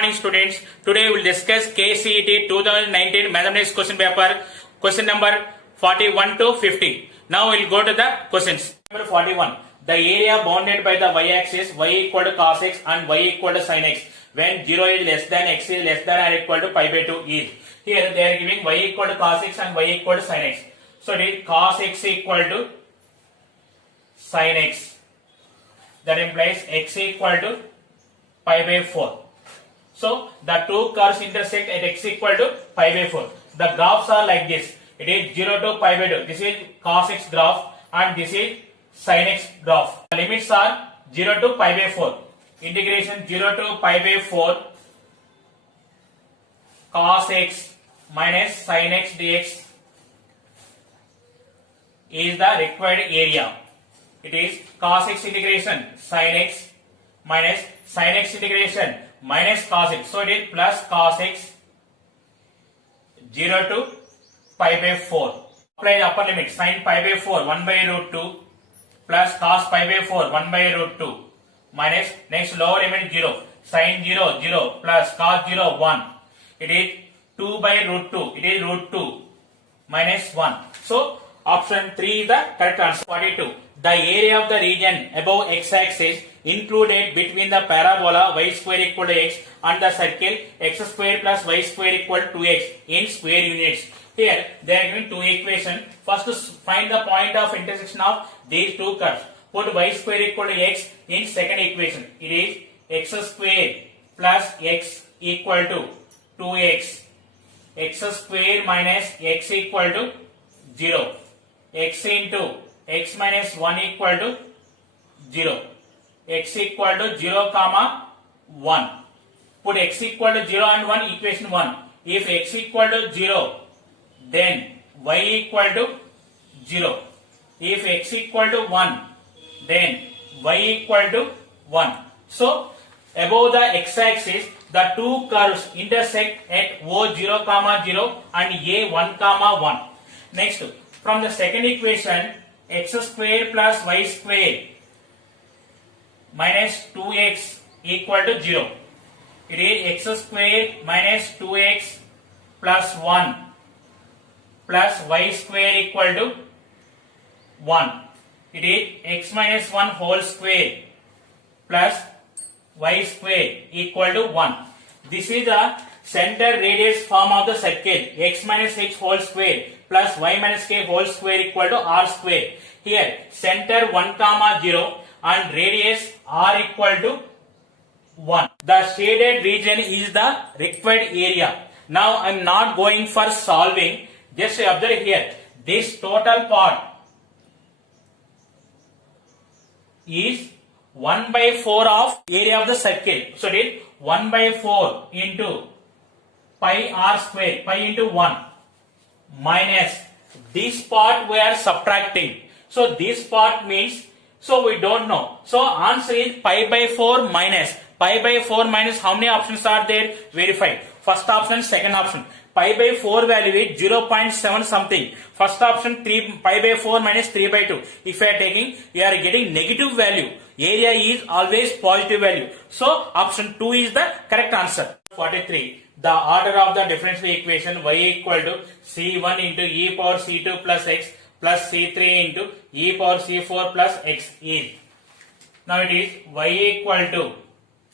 morning students. Today we will discuss KCET 2019 Mathematics question paper, question number 41 to 50. Now we will go to the questions. Number 41. The area bounded by the y-axis y equal to cos x and y equal to sin x when 0 is less than x is less than or equal to pi by 2 is. Here they are giving y equal to cos x and y equal to sin x. So it is cos x equal to sin x. That implies x equal to pi by 4. So the two curves intersect at x equal to pi by 4. The graphs are like this. It is 0 to pi by 2. This is cos x graph and this is sin x graph. The limits are 0 to pi by 4. Integration 0 to pi by 4 cos x minus sin x dx is the required area. It is cos x integration sin x minus sin x integration minus cos x. So it is plus cos x 0 to pi by 4. Apply the upper limit. Sin pi by 4 1 by root 2 plus cos pi by 4 1 by root 2 minus next lower limit 0. Sin 0 0 plus cos 0 1. It is 2 by root 2. It is root 2 minus 1. So option 3 is the correct answer. 42. The area of the region above x-axis included between the parabola y square equal to x and the circle x square plus y square equal to 2x in square units. Here they are given two equations. First find the point of intersection of these two curves. Put y square equal to x in second equation. It is x square plus x equal to 2x. X square minus x equal to 0. X into x minus 1 equal to 0. X equal to 0 comma 1. Put x equal to 0 and 1 equation 1. If x equal to 0 then y equal to 0. If x equal to 1 then y equal to 1. So above the x-axis the two curves intersect at O 0 comma 0 and A 1 comma 1. Next from the second equation x square plus y square minus 2x equal to 0. It is x square minus 2x plus 1 plus y square equal to 1. It is x minus 1 whole square plus y square equal to 1. This is the center radius form of the circle x minus h whole square plus y minus k whole square equal to r square. Here center 1 comma 0 and radius r equal to 1. The shaded region is the required area. Now I am not going for solving. Just observe here. This total part is 1 by 4 of area of the circle. So it is 1 by 4 into pi r square, pi into 1 minus this part we are subtracting. So this part means, so we don't know. So answer is pi by 4 minus. Pi by 4 minus how many options are there? Verify. First option, second option. Pi by 4 value is 0.7 something. First option pi by 4 minus 3 by 2. If you are taking, you are getting negative value. Area is always positive value. So option 2 is the correct answer. 43. The order of the differential equation y equal to c1 into e power c2 plus x plus c3 into e power c4 plus x is. Now it is y equal to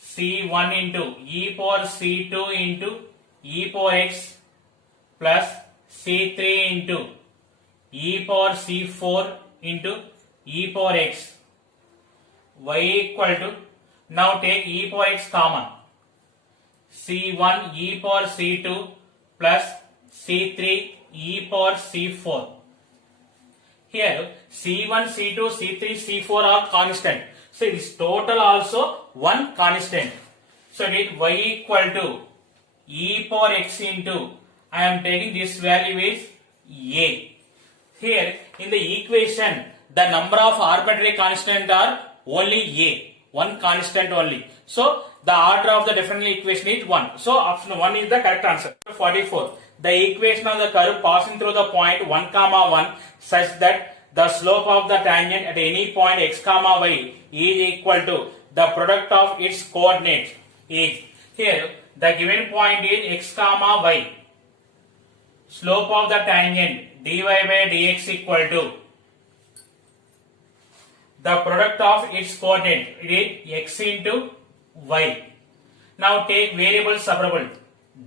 c1 into e power c2 into e power x plus c3 into e power c4 into e power x. Y equal to, now take e power x common, c1 e power c2 plus c3 e power c4. Here c1, c2, c3, c4 are constant. So this total also one constant. So it is y equal to e power x into, I am taking this value is a. Here in the equation the number of arbitrary constant are only a. One constant only. So the order of the differential equation is 1. So option 1 is the correct answer. 44. The equation of the curve passing through the point 1 comma 1 such that the slope of the tangent at any point x comma y is equal to the product of its coordinates is. Here the given point is x comma y. Slope of the tangent dy by dx equal to the product of its coordinate, it is x into y. Now take variable separable,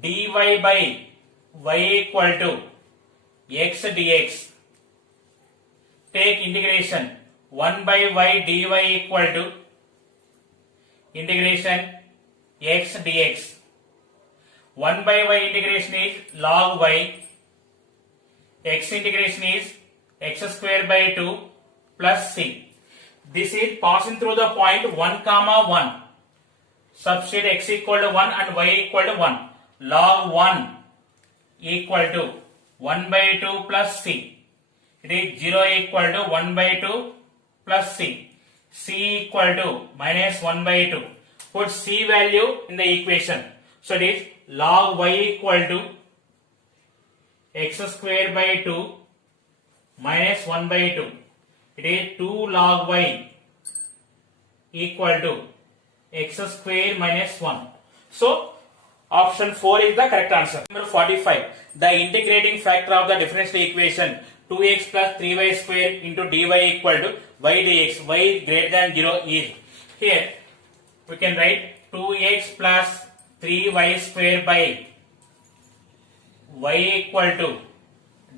dy by y equal to x dx. Take integration, 1 by y dy equal to integration x dx. 1 by y integration is log y, x integration is x square by 2 plus c. This is passing through the point 1 comma 1. Substitute x equal to 1 and y equal to 1. Log 1 equal to 1 by 2 plus c. It is 0 equal to 1 by 2 plus c. C equal to minus 1 by 2. Put c value in the equation. So it is log y equal to x square by 2 minus 1 by 2. It is 2 log y equal to x square minus 1. So option 4 is the correct answer. Number 45. The integrating factor of the differential equation 2x plus 3y square into dy equal to y dx. Y greater than 0 is. Here we can write 2x plus 3y square by y equal to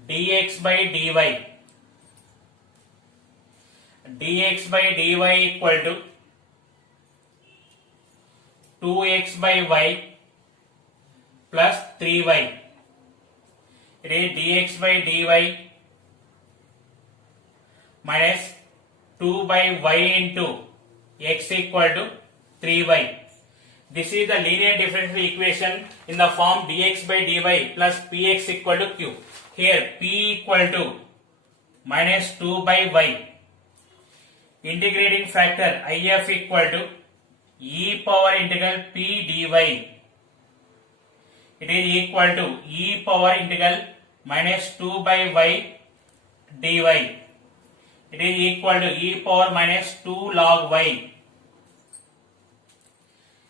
dx by dy. Dx by dy equal to 2x by y plus 3y. It is dx by dy minus 2 by y into x equal to 3y. This is the linear differential equation in the form dx by dy plus px equal to q. Here p equal to minus 2 by y. Integrating factor if equal to e power integral p dy. It is equal to e power integral minus 2 by y dy. It is equal to e power minus 2 log y.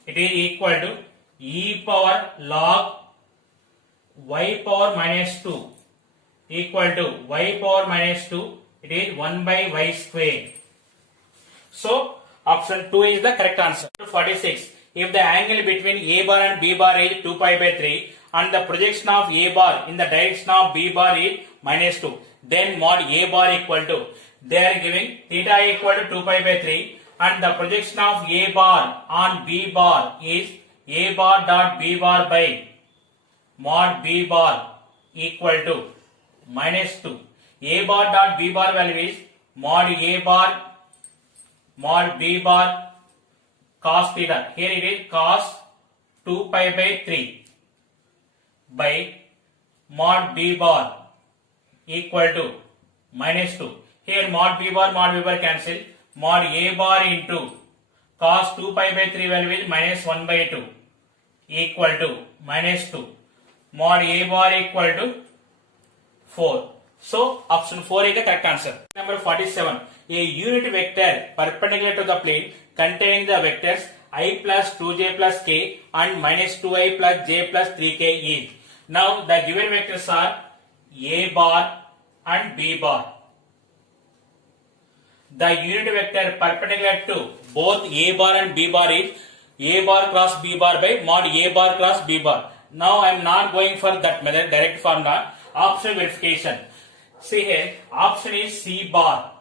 It is equal to e power log y power minus 2 equal to y power minus 2. It is 1 by y square. So option 2 is the correct answer. 46. If the angle between A bar and B bar is 2 pi by 3 and the projection of A bar in the direction of B bar is minus 2, then mod A bar equal to, they are giving theta equal to 2 pi by 3 and the projection of A bar on B bar is A bar dot B bar by mod B bar equal to minus 2. A bar dot B bar value is mod A bar mod B bar cos theta. Here it is cos 2 pi by 3 by mod B bar equal to minus 2. Here mod B bar cancel. Mod A bar into cos 2 pi by 3 value is minus 1 by 2 equal to minus 2. Mod A bar equal to 4. So option 4 is the correct answer. Number 47. A unit vector perpendicular to the plane containing the vectors I plus 2j plus k and minus 2i plus j plus 3k is. Now the given vectors are A bar and B bar. The unit vector perpendicular to both A bar and B bar is A bar cross B bar by mod A bar cross B bar. Now I am not going for that method, direct formula. Option verification. See here, option is C bar.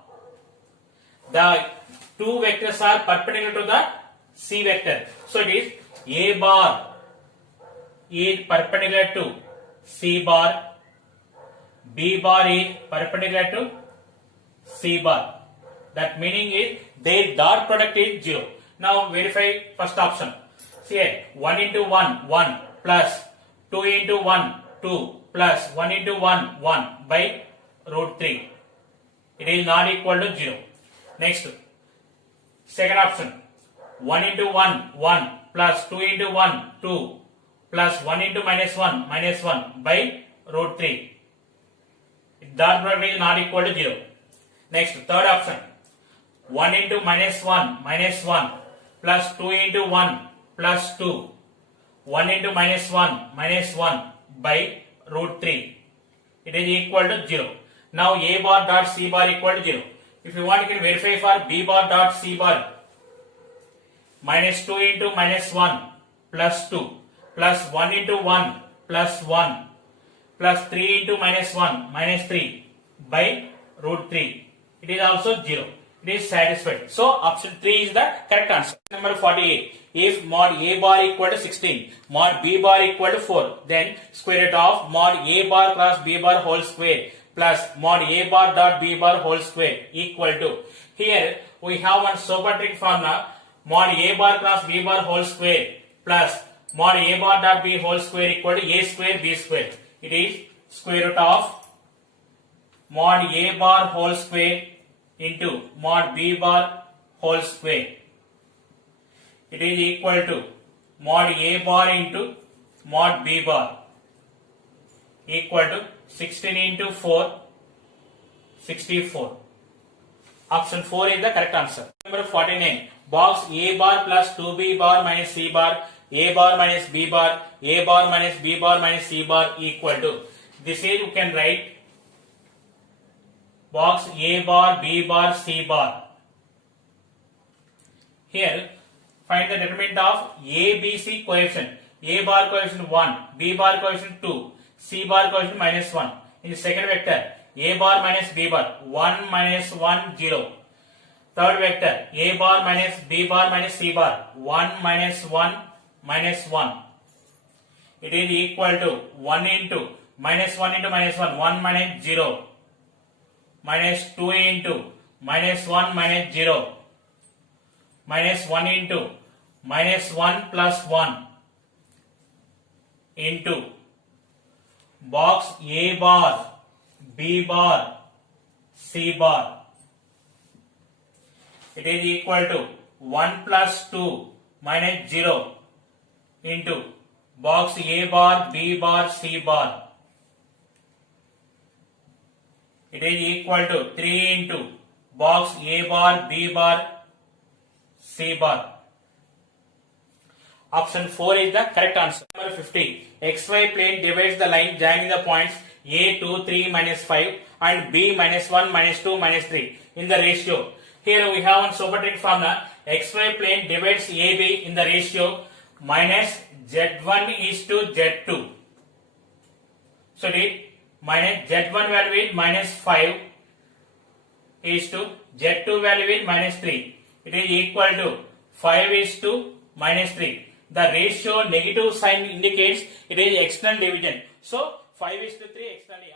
The two vectors are perpendicular to the C vector. So it is A bar is perpendicular to C bar. B bar is perpendicular to C bar. That meaning is their dot product is 0. Now verify first option. See here, 1 into 1, 1 plus 2 into 1, 2 plus 1 into 1, 1 by root 3. It is not equal to 0. Next, second option. 1 into 1, 1 plus 2 into 1, 2 plus 1 into minus 1 by root 3. Dot product is not equal to 0. Next, third option. 1 into minus 1 plus 2 into 1 plus 2 1 into minus 1 by root 3. It is equal to 0. Now a bar dot c bar equal to 0. If you want, you can verify for b bar dot c bar. Minus 2 into minus 1 plus 2 plus 1 into 1 plus 1 plus 3 into minus 1 minus 3 by root 3. It is also 0. It is satisfied. So option 3 is the correct answer. Number 48. If mod a bar equal to 16, mod b bar equal to 4, then square root of mod a bar cross b bar whole square plus mod a bar dot b bar whole square equal to. Here we have one super trick formula, mod a bar cross b bar whole square plus mod a bar dot b whole square equal to a square b square. It is square root of mod a bar whole square into mod b bar whole square. It is equal to mod a bar into mod b bar equal to 16 into 4, 64. Option 4 is the correct answer. Number 49. Box a bar plus 2b bar minus c bar, a bar minus b bar, a bar minus b bar minus c bar equal to. This is, you can write box a bar, b bar, c bar. Here find the determinant of a, b, c coefficient. A bar coefficient 1, b bar coefficient 2, c bar coefficient minus 1. In the second vector, a bar minus b bar, 1 minus 1, 0. Third vector, a bar minus b bar minus c bar, 1 minus 1 minus 1. It is equal to 1 into minus 1 into minus 1, 1 minus 0. Minus 2 into minus 1 minus 0. Minus 1 into minus 1 plus 1 into box a bar, b bar, c bar. It is equal to 1 plus 2 minus 0 into box a bar, b bar, c bar. It is equal to 3 into box a bar, b bar, c bar. Option 4 is the correct answer. Number 50. XY plane divides the line joining the points A, 2, 3, minus 5 and B, minus 1, minus 2, minus 3 in the ratio. Here we have one super trick formula. XY plane divides AB in the ratio minus Z1 is to Z2. So it is minus Z1 value is minus 5 is to Z2 value is minus 3. It is equal to 5 is to minus 3. The ratio negative sign indicates it is external division. So 5 is to 3 externally.